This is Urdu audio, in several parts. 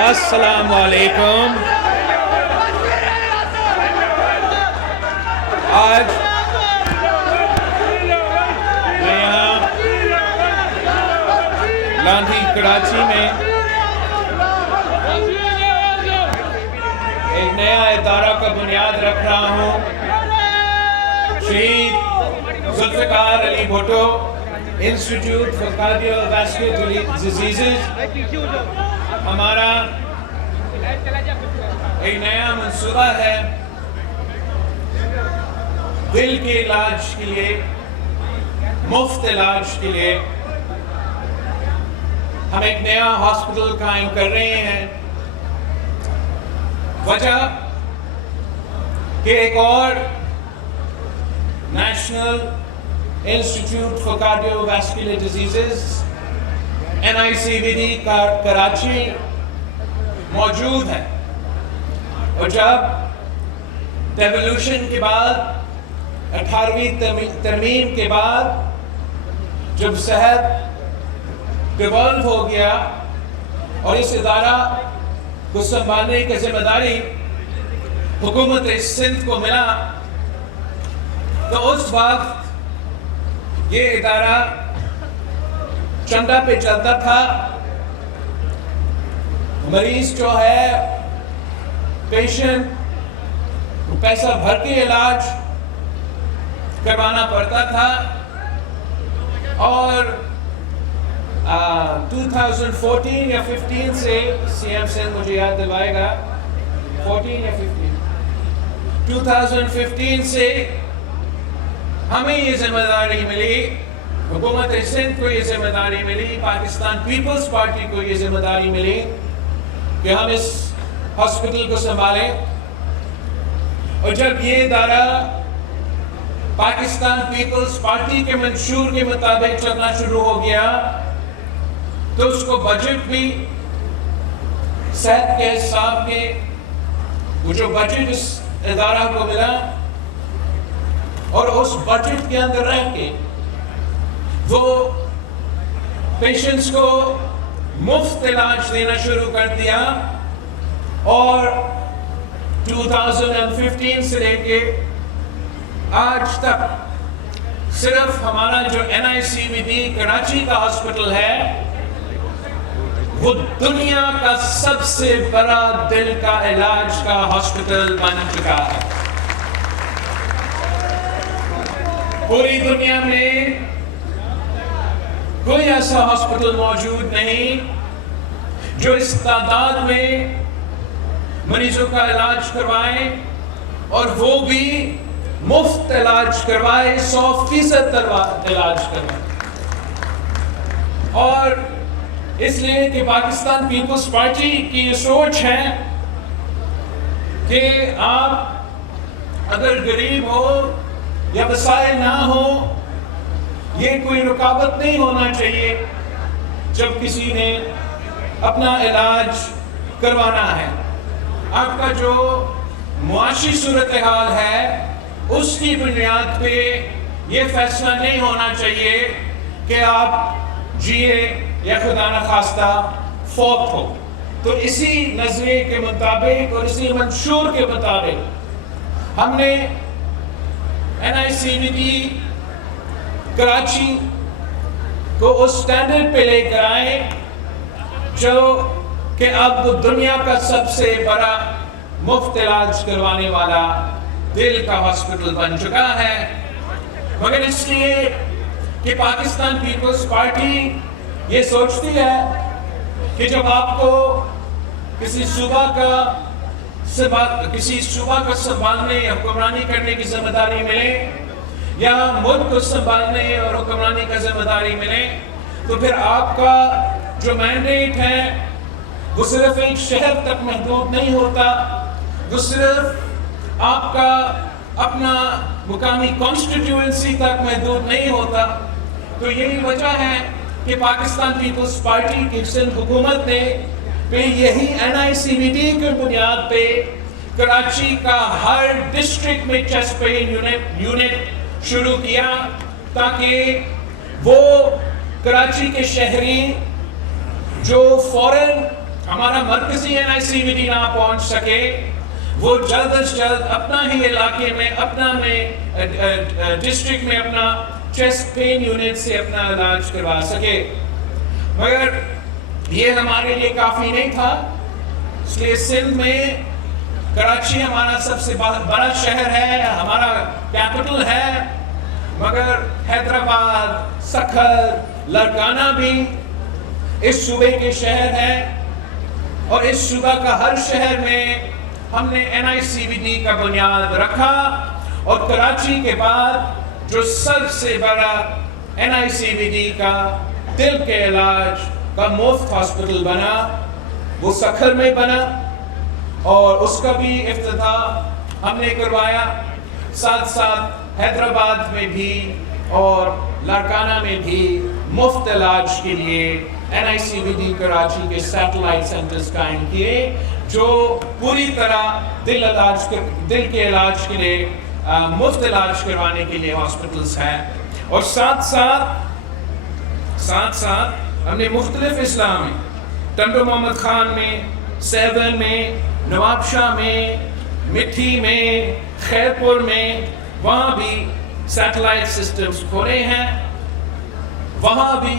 السلام علیکم. آج میں یہاں لانٹھی کراچی میں ایک نیا ادارہ کا بنیاد رکھ رہا ہوں. Shaheed Zulfikar Ali Bhutto institute for cardiovascular diseases ہمارا ایک نیا منصوبہ ہے دل کے علاج کے لیے، مفت علاج کے لیے. ہم ایک نیا ہاسپٹل قائم کر رہے ہیں. وجہ کہ ایک اور national institute for cardiovascular diseases NICVD Karachi موجود ہے. اور جب ڈیولوشن کے بعد 18ویں ترمیم کے بعد جب صحت ڈیولپ ہو گیا اور اس ادارہ کو سنبھالنے کی ذمہ داری حکومت سندھ کو ملا، تو اس وقت یہ ادارہ چندہ پہ چلتا تھا. مریض جو ہے پیشنٹ پیسہ بھر کے علاج کروانا پڑتا تھا. اور 2014 یا 15 سے CM سندھ مجھے یاد دلوائے گا، 14 یا 2015 سے ہمیں یہ ذمہ داری ملی، حکومت سندھ کو یہ ذمہ داری ملی، پاکستان پیپلز پارٹی کو یہ ذمہ داری ملی کہ ہم اس ہاسپٹل کو سنبھالیں. اور جب یہ ادارہ پاکستان پیپلز پارٹی کے منشور کے مطابق چلنا شروع ہو گیا، تو اس کو بجٹ بھی صحت کے حساب کے وہ جو بجٹ اس ادارہ کو ملا، اور اس بجٹ کے اندر رہ کے وہ پیشنٹس کو مفت علاج دینا شروع کر دیا. اور 2015 سے لے کے آج تک صرف ہمارا جو NICVD کراچی کا ہاسپٹل ہے وہ دنیا کا سب سے بڑا دل کا علاج کا ہاسپٹل بن چکا ہے. پوری دنیا میں کوئی ایسا ہاسپٹل موجود نہیں جو اس تعداد میں مریضوں کا علاج کروائے، اور وہ بھی مفت علاج کروائے، 100% علاج کروائے. اور اس لیے کہ پاکستان پیپلز پارٹی کی یہ سوچ ہے کہ آپ اگر غریب ہو یا وسائل نہ ہو، یہ کوئی رکاوٹ نہیں ہونا چاہیے جب کسی نے اپنا علاج کروانا ہے. آپ کا جو معاشی صورتحال ہے اس کی بنیاد پہ یہ فیصلہ نہیں ہونا چاہیے کہ آپ جیے یا خدا نخواستہ فوت ہو. تو اسی نظریے کے مطابق اور اسی منشور کے مطابق ہم نے NICVD کراچی کو اس سٹینڈرڈ پہ لے کر آئے جو کہ اب دنیا کا سب سے بڑا مفت علاج کروانے والا دل کا ہاسپٹل بن چکا ہے. مگر اس لیے کہ پاکستان پیپلز پارٹی یہ سوچتی ہے کہ جب آپ کو کسی صوبہ کا سنبھالنے یا حکمرانی کرنے کی ذمہ داری ملے، یا ملک کو سنبھالنے اور حکمرانی کا ذمہ داری ملے، تو پھر آپ کا جو مینڈیٹ ہے وہ صرف ایک شہر تک محدود نہیں ہوتا، وہ صرف آپ کا اپنا مقامی کانسٹیٹیوئنسی تک محدود نہیں ہوتا. تو یہی وجہ ہے کہ پاکستان پیپلز پارٹی کی سندھ حکومت نے یہی NICVD کی بنیاد پہ کراچی کا ہر ڈسٹرکٹ میں چیسٹ پین یونٹ شروع کیا، تاکہ وہ کراچی کے شہری جو فوراً ہمارا مرکزی NICVD نہ پہنچ سکے، وہ جلد از جلد اپنا ہی علاقے میں، اپنا ڈسٹرکٹ میں اپنا چیسٹ پین یونٹ سے اپنا علاج کروا سکے. مگر یہ ہمارے لیے کافی نہیں تھا، اس لیے سندھ میں کراچی ہمارا سب سے بڑا شہر ہے، ہمارا کیپٹل ہے، مگر حیدرآباد، سکھر، لاڑکانہ بھی اس صوبے کے شہر ہیں، اور اس صوبہ کا ہر شہر میں ہم نے NICVD کا بنیاد رکھا. اور کراچی کے بعد جو سب سے بڑا NICVD کا دل کے علاج کا مفت ہاسپٹل بنا وہ سکھر میں بنا، اور اس کا بھی افتتاح ہم نے کروایا. ساتھ ساتھ حیدرآباد میں بھی اور لاڑکانہ میں بھی مفت علاج کے لیے NICVD کراچی کے سیٹلائٹ سینٹرز قائم کیے، جو پوری طرح دل کے علاج کے لیے مفت علاج کروانے کے لیے ہاسپٹلز ہیں. اور ساتھ ساتھ ہم نے مختلف اضلاع میں، ٹنڈو محمد خان میں، سہبل میں، نواب شاہ میں، مٹھی میں، خیرپور میں، وہاں بھی سیٹلائٹ سسٹمز کھولے ہیں. وہاں بھی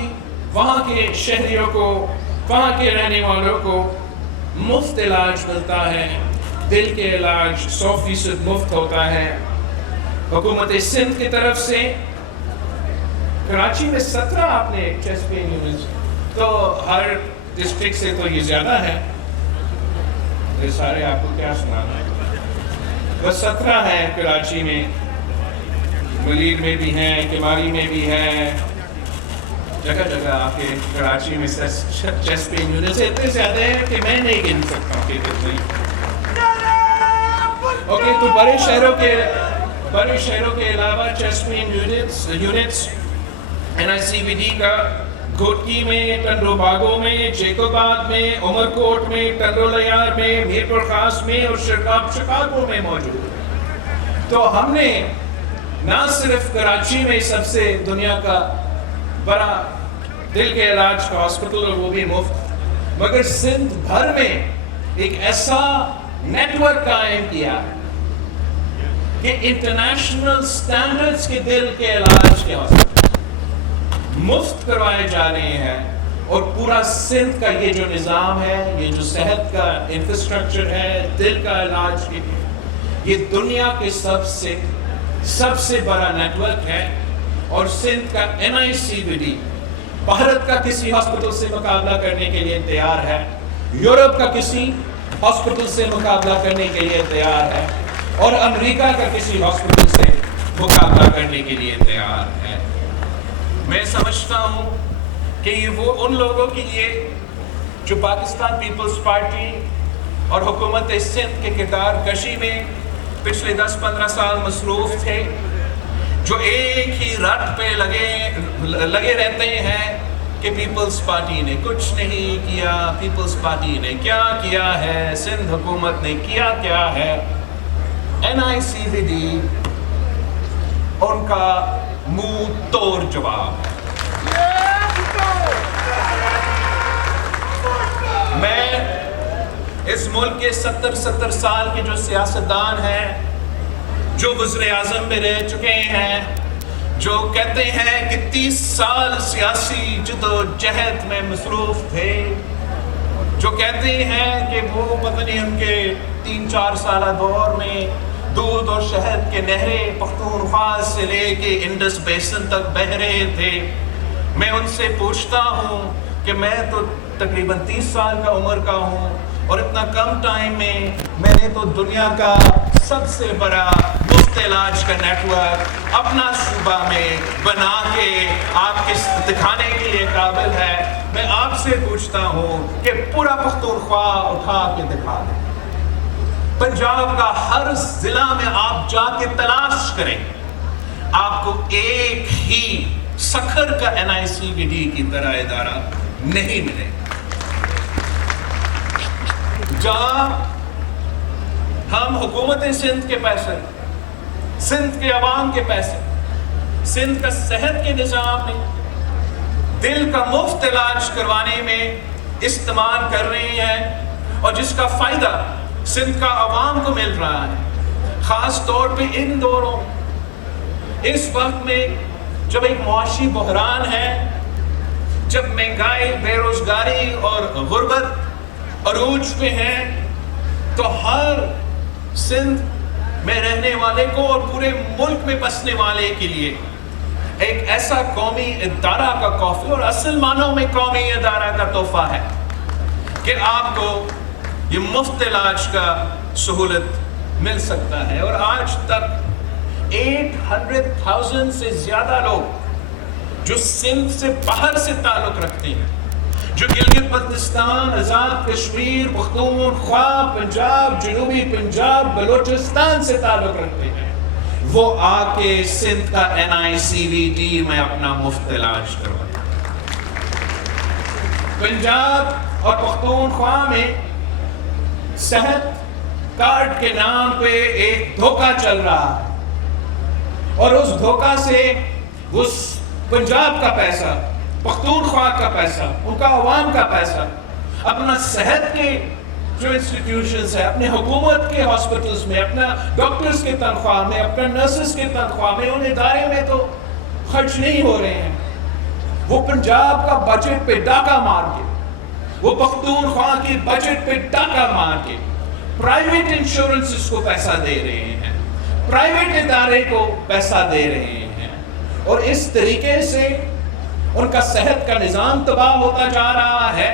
وہاں کے شہریوں کو، وہاں کے رہنے والوں کو مفت علاج ملتا ہے. دل کے علاج 100% مفت ہوتا ہے. حکومت سندھ کی طرف سے کراچی میں 17 آپ نے چیسٹ پین یونٹس، تو ہر ڈسٹرکٹ سے تو یہ زیادہ ہے، یہ سارے آپ کو کیا سنانا ہے، بس 17 ہیں کراچی میں. ملیر میں بھی ہیں، کماری میں بھی ہے، جگہ جگہ آپ کے کراچی میں چیسٹ پین یونٹس اتنے زیادہ ہیں کہ میں نہیں گن سکتا کہ کتنے. اوکے، تو بڑے شہروں کے علاوہ چیسٹ پین یونٹس NICVD کا گھوٹکی میں، ٹنڈو باغوں میں، جیکوباد میں، عمر کوٹ میں، ٹنڈو لیار میں، میرپور خاص میں اور شکاگو میں موجود ہے. تو ہم نے نہ صرف کراچی میں سب سے دنیا کا بڑا دل کے علاج کا ہاسپٹل اور وہ بھی مفت، مگر سندھ بھر میں ایک ایسا نیٹ ورک قائم کیا کہ انٹرنیشنل سٹینڈرڈز کے دل کے علاج کے ہاسپٹل مفت کروائے جا رہے ہیں. اور پورا سندھ کا یہ جو نظام ہے، یہ جو صحت کا انفراسٹرکچر ہے دل کا علاج کے لیے، یہ دنیا کے سب سے بڑا نیٹ ورک ہے. اور سندھ کا NICVD بھارت کا کسی ہاسپٹل سے مقابلہ کرنے کے لیے تیار ہے، یورپ کا کسی ہاسپٹل سے مقابلہ کرنے کے لیے تیار ہے، اور امریکہ کا کسی ہاسپٹل سے مقابلہ کرنے کے لیے تیار ہے. میں سمجھتا ہوں کہ یہ وہ ان لوگوں کے لیے جو پاکستان پیپلز پارٹی اور حکومت سندھ کے کردار کشی میں پچھلے 10-15 سال مصروف تھے، جو ایک ہی رٹ پہ لگے رہتے ہیں کہ پیپلز پارٹی نے کچھ نہیں کیا، پیپلز پارٹی نے کیا کیا ہے، سندھ حکومت نے کیا ہے. NICVD ان کا منہ توڑ جواب ہے. میں اس ملک کے 70 سال کے جو سیاستدان ہیں، جو وزیر اعظم میں رہ چکے ہیں، جو کہتے ہیں کہ 30 سال سیاسی جدوجہد میں مصروف تھے، جو کہتے ہیں کہ وہ پتہ نہیں ان کے 3-4 سالہ دور میں دودھ اور شہد کے نہریں پختونخوا سے لے کے انڈس بیسن تک بہہ رہے تھے. میں ان سے پوچھتا ہوں کہ میں تو تقریباً 30 سال کا عمر کا ہوں، اور اتنا کم ٹائم میں نے تو دنیا کا سب سے بڑا مفت علاج کا نیٹ ورک اپنا صوبہ میں بنا کے آپ کے دکھانے کے لیے قابل ہے. میں آپ سے پوچھتا ہوں کہ پورا پختونخوا اٹھا کے دکھا دیں. پنجاب کا ہر ضلع میں آپ جا کے تلاش کریں، آپ کو ایک ہی سکھر کا NICVD کی طرح ادارہ نہیں ملے. جہاں ہم حکومت سندھ کے پیسے، سندھ کے عوام کے پیسے، سندھ کا صحت کے نظام میں، دل کا مفت علاج کروانے میں استعمال کر رہے ہیں اور جس کا فائدہ سندھ کا عوام کو مل رہا ہے، خاص طور پہ ان دوروں، اس وقت میں جب ایک معاشی بحران ہے، جب مہنگائی، بے روزگاری اور غربت عروج پہ ہیں، تو ہر سندھ میں رہنے والے کو اور پورے ملک میں بسنے والے کے لیے ایک ایسا قومی ادارہ کا تحفہ، اور اصل معنوں میں قومی ادارہ کا تحفہ ہے کہ آپ کو یہ مفت علاج کا سہولت مل سکتا ہے۔ اور آج تک 800,000 سے زیادہ لوگ جو سندھ سے باہر سے تعلق رکھتے ہیں، جو گلگت بلتستان، آزاد کشمیر، پختونخوا، پنجاب، جنوبی پنجاب، بلوچستان سے تعلق رکھتے ہیں، وہ آ کے سندھ کا NICVD میں اپنا مفت علاج کروائیں۔ پنجاب اور پختونخوا میں صحت کارڈ کے نام پہ ایک دھوکہ چل رہا ہے، اور اس دھوکہ سے اس پنجاب کا پیسہ، پختونخوا کا پیسہ، ان کا عوام کا پیسہ اپنا صحت کے جو انسٹیٹیوشنز ہیں، اپنے حکومت کے ہاسپٹلز میں، اپنا ڈاکٹرز کے تنخواہ میں، اپنا نرسز کے تنخواہ میں، ان ادارے میں تو خرچ نہیں ہو رہے ہیں۔ وہ پنجاب کا بجٹ پہ ڈاکہ مار کے، وہ پختونخوا کی بجٹ پہ ڈاکہ مار کے پرائیویٹ انشورنسز کو پیسہ دے رہے ہیں، پرائیویٹ ادارے کو پیسہ دے رہے ہیں، اور اس طریقے سے ان کا صحت کا نظام تباہ ہوتا جا رہا ہے۔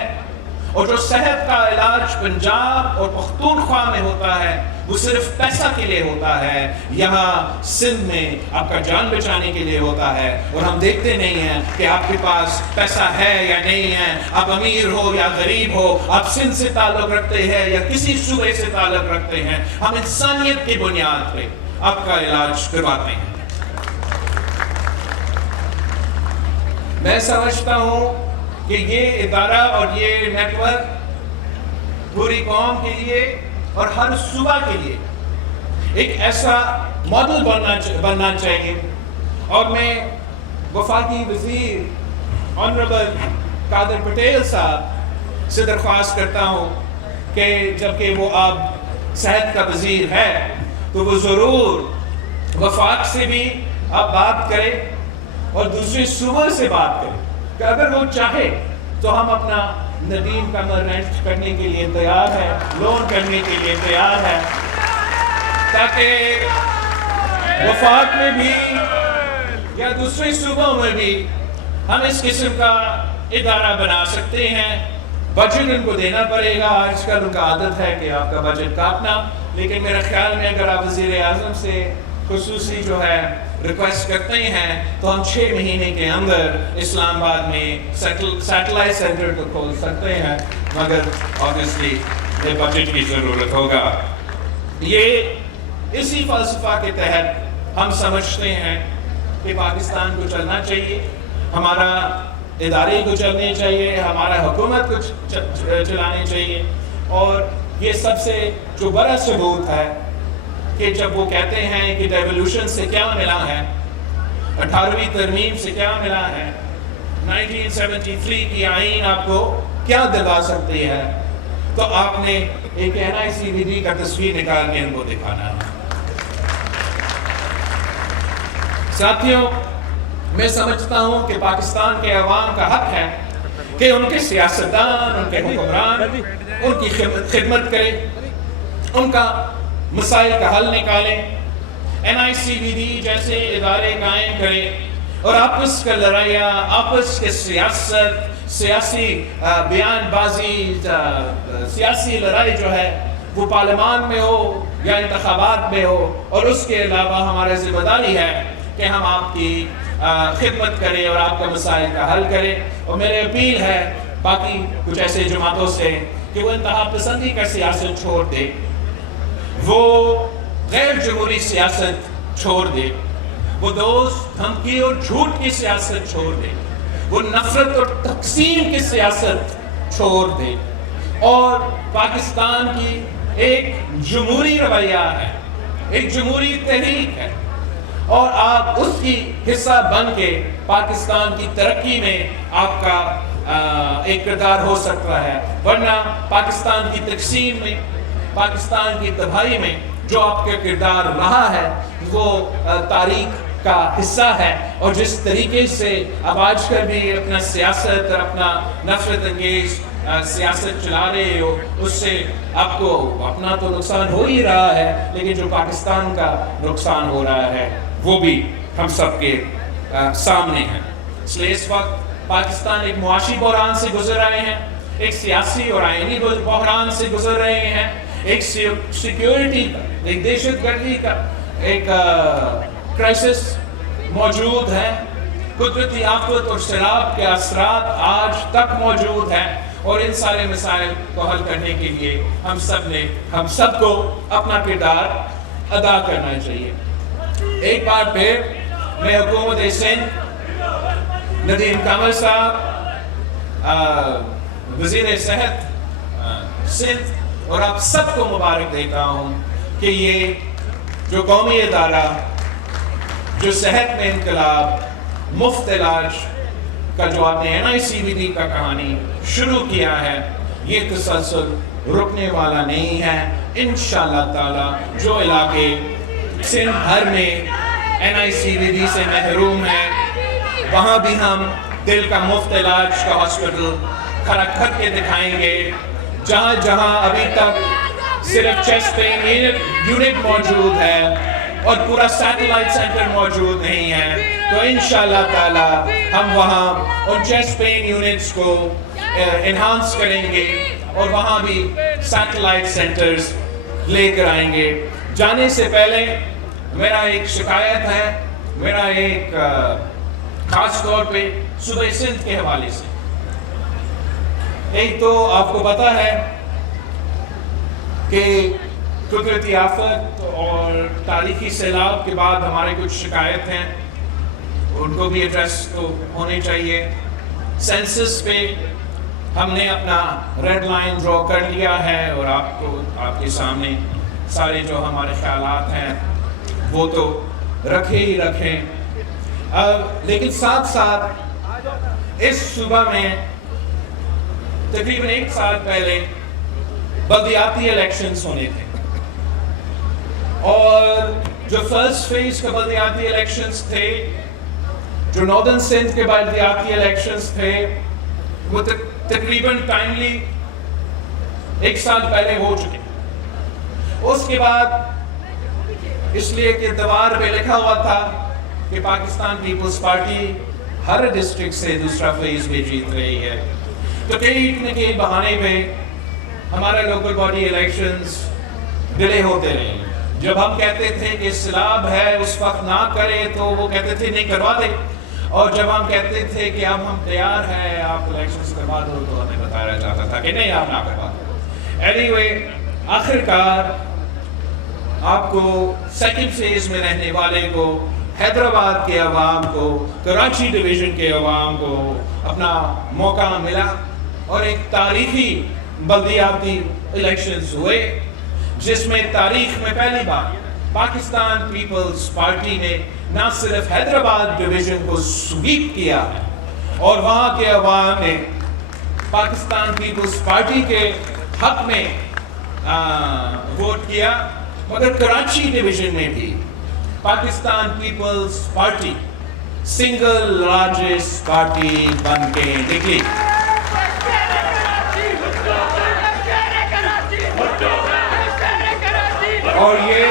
اور جو صحت کا علاج پنجاب اور پختونخوا میں ہوتا ہے وہ صرف پیسہ کے لیے ہوتا ہے، یہاں سندھ میں آپ کا جان بچانے کے لیے ہوتا ہے۔ اور ہم دیکھتے نہیں ہیں کہ آپ کے پاس پیسہ ہے یا نہیں ہے، آپ امیر ہو یا غریب ہو، آپ سندھ سے تعلق رکھتے ہیں یا کسی صوبے سے تعلق رکھتے ہیں، ہم انسانیت کی بنیاد پہ آپ کا علاج کرواتے ہیں۔ میں سمجھتا ہوں کہ یہ ادارہ اور یہ نیٹ ورک پوری قوم کے لیے اور ہر صوبہ کے لیے ایک ایسا ماڈل بننا چاہیے۔ اور میں وفاقی وزیر آنریبل قادر پٹیل صاحب سے درخواست کرتا ہوں کہ جبکہ وہ اب صحت کا وزیر ہے تو وہ ضرور وفاق سے بھی اب بات کرے اور دوسرے صوبوں سے بات کرے کہ اگر وہ چاہے تو ہم اپنا ندیم کمر رینٹ کرنے کے لیے تیار ہے، لون کرنے کے لیے تیار ہے، تاکہ وفاق میں بھی یا دوسرے صوبوں میں بھی ہم اس قسم کا ادارہ بنا سکتے ہیں۔ بجٹ ان کو دینا پڑے گا، آج کل ان کا عادت ہے کہ آپ کا بجٹ کاٹنا، لیکن میرے خیال میں اگر آپ وزیر اعظم سے خصوصی جو ہے ریکویسٹ کرتے ہیں تو ہم 6 مہینے کے اندر اسلام آباد میں سیٹلائٹ سینٹر کو کھول سکتے ہیں، مگر obviously یہ بجٹ کی ضرورت ہوگا۔ یہ اسی فلسفہ کے تحت ہم سمجھتے ہیں کہ پاکستان کو چلنا چاہیے، ہمارا ادارے کو چلنے چاہیے، ہمارا حکومت کو چلانے چاہیے۔ اور یہ سب سے جو بڑا ثبوت ہے کہ جب وہ کہتے ہیں کہ ڈیولوشن سے کیا ملا ہے، 18ویں ترمیم سے کیا ملا ہے، 1973 کی آئین آپ کو کیا دلوا سکتی ہے، تو آپ نے ایک NICVD کا تصویر نکال کے ان کو دکھانا ہے۔ ساتھیوں، میں سمجھتا ہوں کہ پاکستان کے عوام کا حق ہے کہ ان کے سیاستدان، ان کے حکمران ان کی خدمت کرے، ان کا مسائل کا حل نکالیں، NICVD جیسے ادارے قائم کریں، اور آپس کا لڑائیاں، آپس کے سیاسی بیان بازی، سیاسی لڑائی جو ہے وہ پارلیمان میں ہو یا انتخابات میں ہو، اور اس کے علاوہ ہماری ذمہ داری ہے کہ ہم آپ کی خدمت کریں اور آپ کا مسائل کا حل کریں۔ اور میری اپیل ہے باقی کچھ ایسے جماعتوں سے کہ وہ انتہا پسندی کا سیاست چھوڑ دے، وہ غیر جمہوری سیاست چھوڑ دے، وہ دوست دھمکی اور جھوٹ کی سیاست چھوڑ دے، وہ نفرت اور تقسیم کی سیاست چھوڑ دے، اور پاکستان کی ایک جمہوری رویہ ہے، ایک جمہوری تحریک ہے، اور آپ اس کی حصہ بن کے پاکستان کی ترقی میں آپ کا ایک کردار ہو سکتا ہے، ورنہ پاکستان کی تقسیم میں، پاکستان کی تباہی میں جو آپ کا کردار رہا ہے وہ تاریخ کا حصہ ہے. اور جس طریقے سے اب آج کل بھی اپنا سیاست اور اپنا نفرت انگیز سیاست چلا رہے ہو، اس سے آپ کو اپنا تو نقصان ہو ہی رہا ہے، لیکن جو پاکستان کا نقصان ہو رہا ہے وہ بھی ہم سب کے سامنے ہے. اس لیے اس وقت پاکستان ایک معاشی بحران سے گزر رہے ہیں، ایک سیاسی اور آئینی بحران سے گزر رہے ہیں، ایک سیکیورٹی کا، ایک دہشت گردی کا ایک کرائسس موجود ہے. قدرتی آفت اور سیلاب کے اثرات آج تک موجود ہیں، اور ان سارے مسائل کو حل کرنے کے لیے ہم سب کو اپنا کردار ادا کرنا چاہیے. ایک بار پھر میں حکومت سندھ، ندیم کامل صاحب، وزیر صحت سندھ اور آپ سب کو مبارک دیتا ہوں کہ یہ جو قومی ادارہ جو صحت میں انقلاب، مفت علاج کا جو آپ نے NICVD کا کہانی شروع کیا ہے، یہ تسلسل رکنے والا نہیں ہے. انشاءاللہ تعالی جو علاقے سندھ بھر میں NICVD سے محروم ہیں، وہاں بھی ہم دل کا مفت علاج کا ہاسپٹل کھڑا کر کے دکھائیں گے. جہاں جہاں ابھی تک صرف چیسٹ پین یونٹ موجود ہے اور پورا سیٹلائٹ سینٹر موجود نہیں ہے، تو انشاءاللہ تعالی ہم وہاں ان چیسٹ پین یونٹس کو انہانس کریں گے اور وہاں بھی سیٹلائٹ سینٹرز لے کر آئیں گے. جانے سے پہلے میرا ایک شکایت ہے، میرا ایک خاص طور پہ صوبہ سندھ کے حوالے سے. ایک تو آپ کو پتا ہے کہ قدرتی آفت اور تاریخی سیلاب کے بعد ہمارے کچھ شکایت ہیں، ان کو بھی ایڈریس تو ہونے چاہیے. سینسس پہ ہم نے اپنا ریڈ لائن ڈرا کر لیا ہے اور آپ کے سامنے سارے جو ہمارے خیالات ہیں وہ تو رکھے ہی رکھیں. لیکن ساتھ ساتھ اس صوبہ میں تقریباً 1 سال پہلے بلدیاتی الیکشنز ہونے تھے، اور جو فرسٹ فیز کے بلدیاتی الیکشنز تھے، جو ناردرن سندھ کے بلدیاتی الیکشنز تھے، وہ تقریباً ٹائملی 1 سال پہلے ہو چکے. اس کے بعد اس لیے کہ دیوار پہ لکھا ہوا تھا کہ پاکستان پیپلز پارٹی ہر ڈسٹرکٹ سے دوسرا فیز بھی جیت رہی ہے، تو کئی نہ کئی بہانے پہ ہمارا لوکل باڈی الیکشنز ڈیلے ہوتے رہے. جب ہم کہتے تھے کہ سیلاب ہے اس وقت نہ کرے تو وہ کہتے تھے نہیں کروا دے، اور جب ہم کہتے تھے کہ اب ہم تیار ہیں آپ الیکشنز کروا دو تو ہمیں بتایا جاتا تھا کہ نہیں آپ نہ کروا دو. اینی آخر کار آپ کو سیکنڈ فیز میں رہنے والے کو، حیدرآباد کے عوام کو، کراچی ڈویژن کے عوام کو اپنا موقع ملا اور ایک تاریخی بلدیاتی الیکشنز ہوئے، جس میں تاریخ میں پہلی بار پاکستان پیپلز پارٹی نے نہ صرف حیدرآباد ڈویژن کو سویپ کیا ہے اور وہاں کے عوام نے پاکستان پیپلز پارٹی کے حق میں ووٹ کیا، مگر کراچی ڈویژن میں بھی Pakistan Peoples Party single largest party بن کے نکلی. اور یہ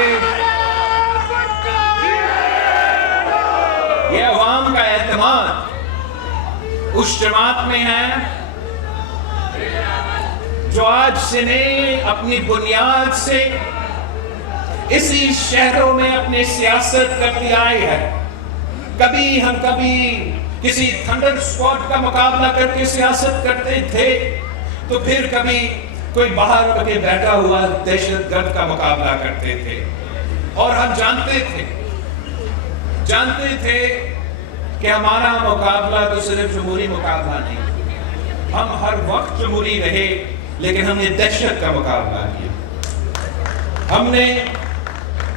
عوام کا اعتماد اس جماعت میں ہے جو آج سے نہیں اپنی بنیاد سے اسی شہروں میں اپنے سیاست کرتی آئی ہے. کبھی کسی تھنڈر اسکواڈ کا مقابلہ کر کے سیاست کرتے تھے، تو پھر کبھی کوئی باہر کے بیٹھا ہوا دہشت گرد کا مقابلہ کرتے تھے. اور ہم جانتے تھے کہ ہمارا مقابلہ تو صرف جمہوری مقابلہ نہیں، ہم ہر وقت جمہوری رہے، لیکن ہم نے دہشت کا مقابلہ کیا. ہم نے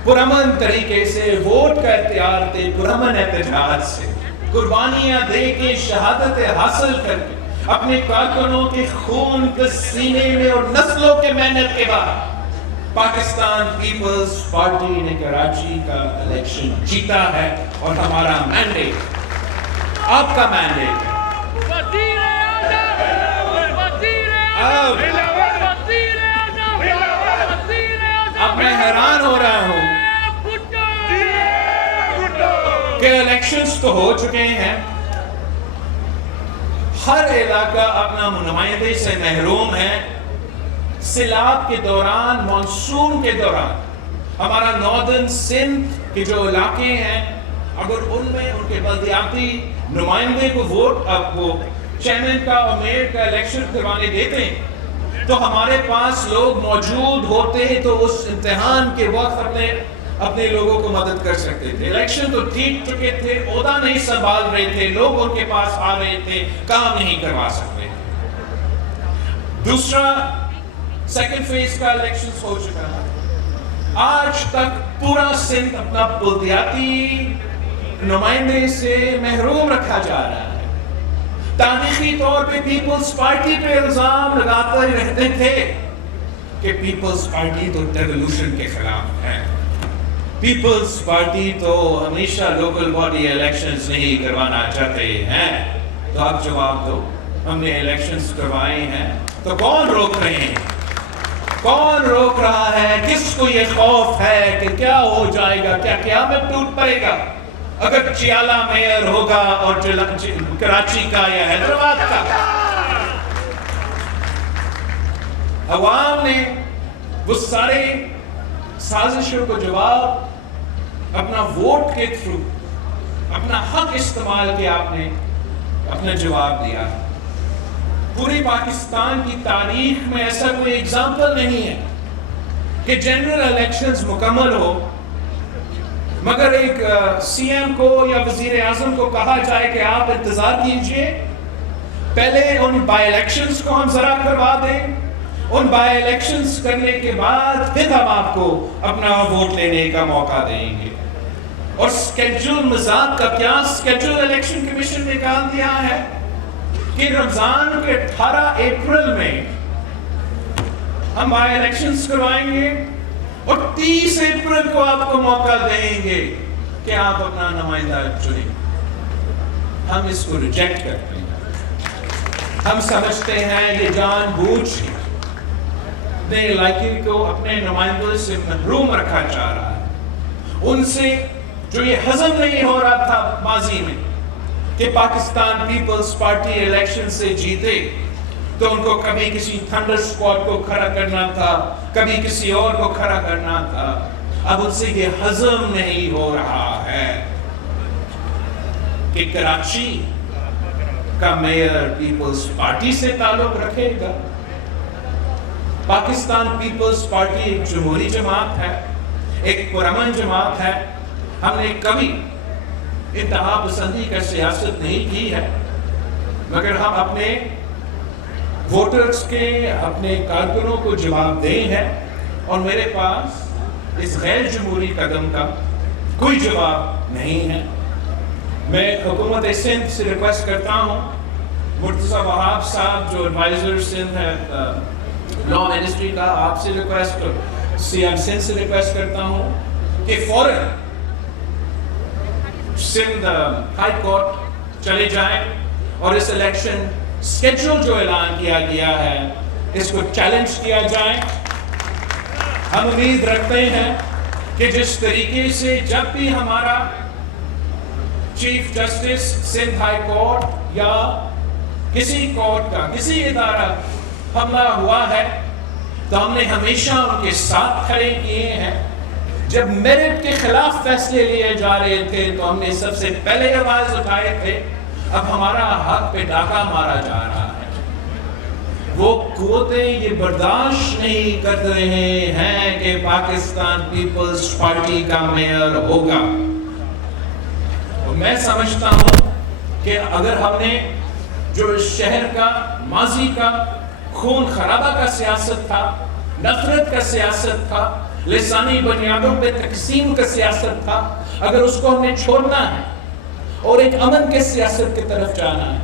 پرامن طریقے سے ووٹ کا اختیار تھے، پرامن احتجاج سے قربانیاں دے کے، شہادتیں حاصل کر کے اپنے کارکنوں کے خون کے سینے میں اور نسلوں کے محنت کے بعد پاکستان پیپلز پارٹی نے کراچی کا الیکشن جیتا ہے اور ہمارا مینڈیٹ آپ کا مینڈیٹ ہے۔ اب میں حیران ہو رہا ہوں کہ الیکشنز تو ہو چکے ہیں، ہر علاقہ اپنا نمائندے سے محروم ہے۔ سیلاب کے دوران، مانسون کے دوران ہمارا ناردرن سندھ کے جو علاقے ہیں، اگر ان میں ان کے بلدیاتی نمائندے کو ووٹ وہ چیئرمین کا اور میئر کا الیکشن کروانے دیتے ہیں تو ہمارے پاس لوگ موجود ہوتے تو اس امتحان کے وقت اپنے لوگوں کو مدد کر سکتے تھے۔ الیکشن تو جیت چکے تھے، عہدہ نہیں سنبھال رہے تھے، لوگ ان کے پاس آ رہے تھے، کام نہیں کروا سکتے۔ دوسرا سیکنڈ فیز کا الیکشن ہو چکا ہے۔ آج تک پورا سندھ اپنا بلدیاتی نمائندے سے محروم رکھا جا رہا ہے۔ تاریخی طور پہ پیپلز پارٹی پہ الزام لگاتے رہتے تھے کہ پیپلز پارٹی تو ڈیولوشن کے خلاف ہے، پیپلز پارٹی تو ہمیشہ لوکل باڈی الیکشنز نہیں کروانا چاہتے ہیں۔ تو آپ جواب دو، ہم نے الیکشنز کروائے ہیں تو کون روک رہے ہیں؟ کون روک رہا ہے؟ کس کو یہ خوف ہے کہ کیا ہو جائے گا، کیا قیامت ٹوٹ پڑے گا اگر چیالہ میئر ہوگا اور کراچی کا یا حیدرآباد کا؟ عوام نے وہ سارے سازشوں کو جواب اپنا ووٹ کے تھرو اپنا حق استعمال کیا، آپ نے اپنا جواب دیا۔ پوری پاکستان کی تاریخ میں ایسا کوئی ایگزامپل نہیں ہے کہ جنرل الیکشنز مکمل ہو مگر ایک سی ایم کو یا وزیر اعظم کو کہا جائے کہ آپ انتظار کیجئے، پہلے ان بائی الیکشنز کو ہم ذرا کروا دیں، ان بائی الیکشنز کرنے کے بعد پھر ہم آپ کو اپنا ووٹ لینے کا موقع دیں گے۔ اور سکیڈول مزاق کا کیا؟ سکیڈول الیکشن کمیشن نے کہا دیا ہے کہ رمضان کے 18 اپریل میں ہم بائی الیکشنز کروائیں گے اور 30 اپریل کو آپ کو موقع دیں گے کہ آپ اپنا نمائندہ چنیں۔ ہم اس کو ریجیکٹ کرتے ہیں۔ ہم سمجھتے ہیں یہ جان بوجھ اپنے علاقے کو اپنے نمائندوں سے محروم رکھا جا رہا ہے۔ ان سے جو یہ ہضم نہیں ہو رہا تھا ماضی میں کہ پاکستان پیپلز پارٹی الیکشن سے جیتے تو ان کو کبھی کسی تھنڈر اسکواڈ کو کھڑا کرنا تھا، کبھی کسی اور کو کھڑا کرنا تھا، اب ان سے یہ ہضم نہیں ہو رہا ہے کہ کراچی کا میئر پیپلز پارٹی سے تعلق رکھے گا۔ پاکستان پیپلز پارٹی ایک جمہوری جماعت ہے، ایک پرامن جماعت ہے۔ ہم نے کبھی انتہا پسندی کا سیاست نہیں کی ہے، مگر ہم اپنے ووٹرز کے، اپنے کارکنوں کو جواب دیں ہیں اور میرے پاس اس غیر جمہوری قدم کا کوئی جواب نہیں ہے۔ میں حکومت سندھ سے ریکویسٹ کرتا ہوں، مرتضی وہاب صاحب جو ایڈوائزر سندھ ہے لا منسٹری کا، آپ سے ریکویسٹ، سی ایم سندھ سے ریکویسٹ کرتا ہوں کہ فوراً سندھ ہائی کورٹ چلے جائیں اور اس الیکشن سکیڈول جو اعلان کیا گیا ہے اس کو چیلنج کیا جائے۔ ہم امید رکھتے ہیں کہ جس طریقے سے جب بھی ہمارا chief justice Sindh high court یا کسی کورٹ کا کسی ادارہ حملہ ہوا ہے تو ہم نے ہمیشہ ان کے ساتھ کھڑے کیے ہیں۔ جب میرٹ کے خلاف فیصلے لیے جا رہے تھے تو ہم نے سب سے پہلے آواز اٹھائے تھے، اب ہمارا حق پہ ڈاکہ مارا جا رہا ہے۔ وہ قوتیں یہ برداشت نہیں کر رہے ہیں کہ پاکستان پیپلز پارٹی کا میئر ہوگا۔ اور میں سمجھتا ہوں کہ اگر ہم نے جو اس شہر کا ماضی کا خون خرابہ کا سیاست تھا، نفرت کا سیاست تھا، لسانی بنیادوں پہ تقسیم کا سیاست تھا، اگر اس کو ہم نے چھوڑنا ہے اور ایک امن کے سیاست کی طرف جانا ہے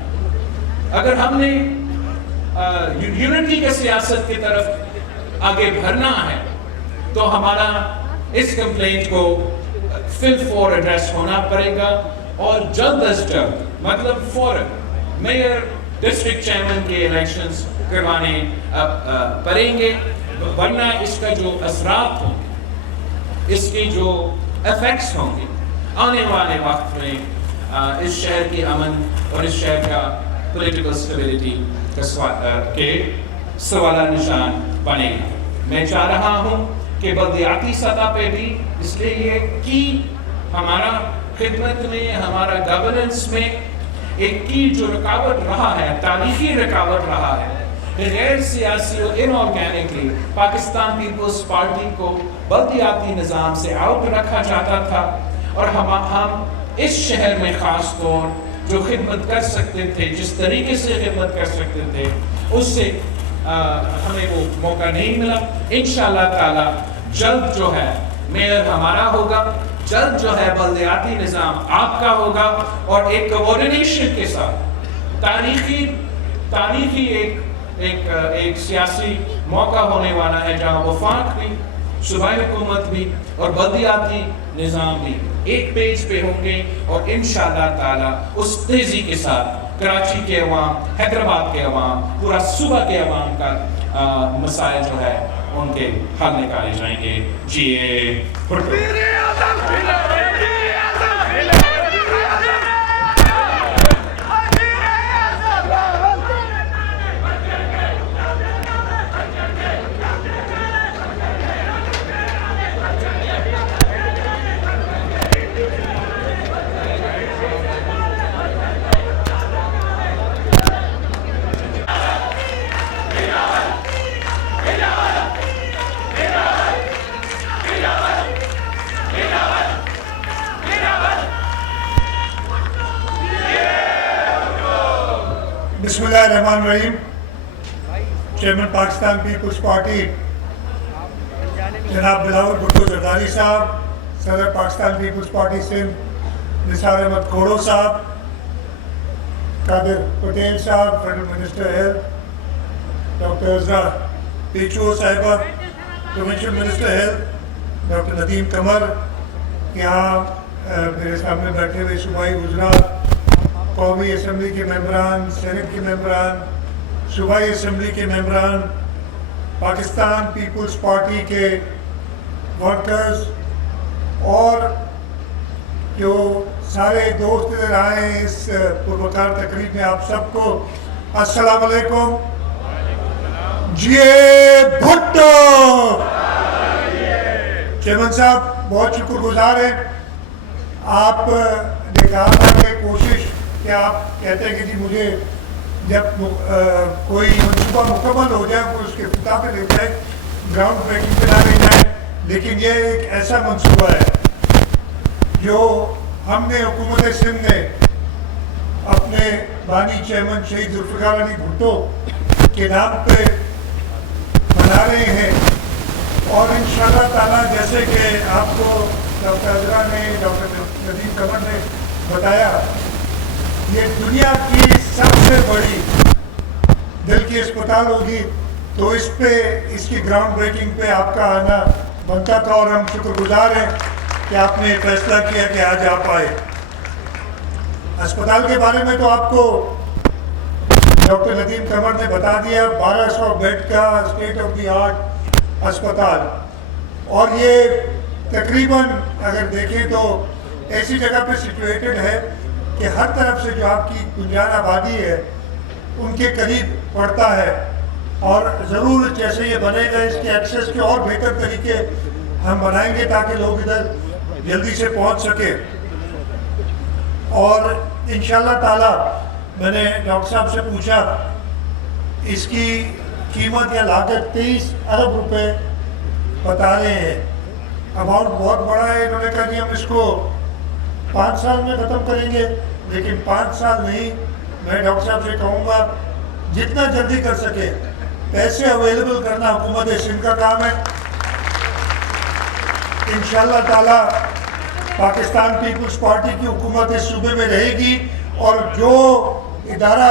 اگر ہم نے یونٹی کے سیاست کی طرف آگے بڑھنا ہے تو ہمارا اس کمپلینٹ کو فل فور ایڈریس ہونا پڑے گا اور جلد از جلد مطلب فوراً میئر ڈسٹرکٹ چیئرمین کے الیکشنز کروانے پڑیں گے، ورنہ اس کا جو اثرات ہوں گے، اس کی جو ایفیکٹس ہوں گے آنے والے وقت میں اس شہر کی امن اور اس شہر کا پولیٹیکل اسٹیبلٹی کے سوالہ نشان بنے گا۔ میں چاہ رہا ہوں کہ بلدیاتی سطح پہ بھی اس لیے یہ کی ہمارا خدمت میں، ہمارا گورننس میں ایک کی جو رکاوٹ رہا ہے، تاریخی رکاوٹ رہا ہے، غیر سیاسی اور انآرگینکلی پاکستان پیپلز پارٹی کو بلدیاتی نظام سے آؤٹ رکھا جاتا تھا، اور ہم اس شہر میں خاص طور جو خدمت کر سکتے تھے، جس طریقے سے خدمت کر سکتے تھے، اس سے ہمیں وہ موقع نہیں ملا۔ انشاءاللہ تعالی جلد جو ہے میئر ہمارا ہوگا، جلد جو ہے بلدیاتی نظام آپ کا ہوگا، اور ایک کوارڈینیشن کے ساتھ تاریخی ایک سیاسی موقع ہونے والا ہے جہاں وفاق بھی، صوبائی حکومت بھی اور بلدیاتی نظام بھی ایک پیج پہ ہوں گے، اور انشاءاللہ تعالی اس تیزی کے ساتھ کراچی کے عوام، حیدرآباد کے عوام، پورا صوبہ کے عوام کا مسائل جو ہے ان کے حل نکالے جائیں گے۔ جی بسم اللہ الرحمن الرحیم۔ چیئرمین پاکستان پیپلز پارٹی جناب بلاول بھٹو زرداری صاحب، صدر پاکستان پیپلز پارٹی سندھ نثار احمد کھوڑو صاحب، قادر پٹیل صاحب، federal minister health doctor Azra Pechuho صاحبہ، provincial minister health doctor Nadeem Qamar, یہاں میرے سامنے بیٹھے ہوئے صوبائی وزراء، قومی اسمبلی کے ممبران، سینٹ کے ممبران، صوبائی اسمبلی کے ممبران، پاکستان پیپلز پارٹی کے ورکرز، اور جو سارے دوست ادھر آئے ہیں اس پروکار تقریب میں، آپ سب کو السلام علیکم۔ جی بھٹو چیئرمین صاحب بہت شکر گزار ہیں، آپ نے کہا تھا کہ کوشش کہ آپ کہتے ہیں کہ جی مجھے جب کوئی منصوبہ مکمل ہو جائے وہ اس کے افتتاح پہ لے جائے، گراؤنڈ بریکنگ پہ نہ لے جائے، لیکن یہ ایک ایسا منصوبہ ہے جو ہم نے حکومت سندھ نے اپنے بانی چیئرمین شہید ذوالفقار علی بھٹو کے نام پہ بنا رہے ہیں، اور انشاءاللہ تعالیٰ جیسے کہ آپ کو ڈاکٹر عزرا نے، ڈاکٹر ندیم قمر نے بتایا، یہ دنیا کی سب سے بڑی دل کی اسپتال ہوگی، تو اس پہ اس کی گراؤنڈ بریکنگ پہ آپ کا آنا بنتا تھا، اور ہم شکر گزار ہیں کہ آپ نے فیصلہ کیا کہ آج آپ آئے۔ اسپتال کے بارے میں تو آپ کو ڈاکٹر ندیم قمر نے بتا دیا، 1200 بیڈ کا اسٹیٹ آف دی آرٹ اسپتال، اور یہ تقریباً اگر دیکھیں تو ایسی جگہ پہ سچویٹڈ ہے کہ ہر طرف سے جو آپ کی گنجان آبادی ہے ان کے قریب پڑتا ہے، اور ضرور جیسے یہ بنے گا اس کے ایکسیس کے اور بہتر طریقے ہم بنائیں گے تاکہ لوگ ادھر جلدی سے پہنچ سکے۔ اور انشاءاللہ تعالی میں نے ڈاکٹر صاحب سے پوچھا، اس کی قیمت یا لاگت 23 ارب روپے بتا رہے ہیں، اماؤنٹ بہت بڑا ہے۔ انہوں نے کہا کہ ہم اس کو 5 سال میں ختم کریں گے، لیکن 5 سال نہیں، میں ڈاکٹر صاحب سے کہوں گا جتنا جلدی کر سکے پیسے اویلیبل کرنا حکومت سندھ کا کام ہے۔ انشاءاللہ تعالی پاکستان پیپلز پارٹی کی حکومت اس صوبے میں رہے گی، اور جو ادارہ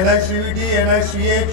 NICVT, NICH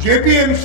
JPMC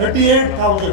38,000।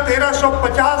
1350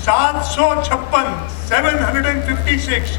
756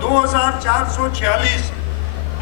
2446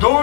2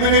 MLA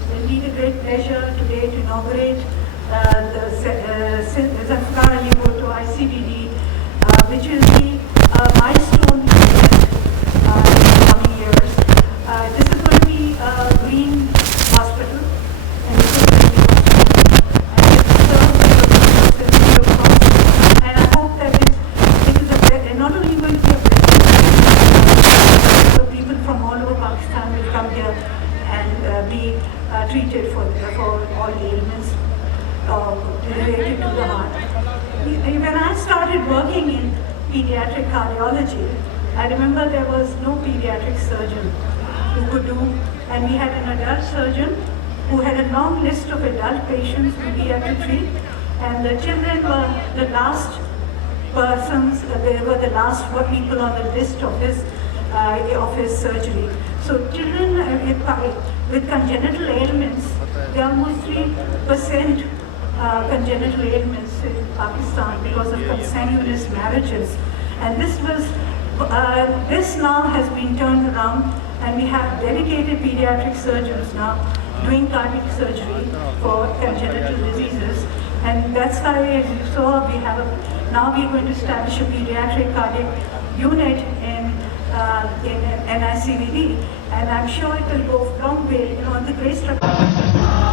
It will be a great pleasure today to inaugurate the Zulfikar Ali Bhutto ICVD, which will be a milestone event in the coming years. This is going to be a green hospital, and it will be and I hope that it is not only going to be a blessing, so people from all over Pakistan will come here and be treated for all ailments related to the heart. When I started working in pediatric cardiology, I remember there was no pediatric surgeon who could do, and we had an adult surgeon who had a long list of adult patients who we had to treat, and the children were the last persons, they were the last people on the list of his surgery. So children with congenital ailments, there are almost 3% congenital ailments in Pakistan because of consanguineous marriages, and this now has been turned around, and we have dedicated pediatric surgeons now doing cardiac surgery for congenital diseases, and that's why, as you saw, now we're going to establish a pediatric cardiac unit in NICVD, and I'm sure it will go a long way, the great structure.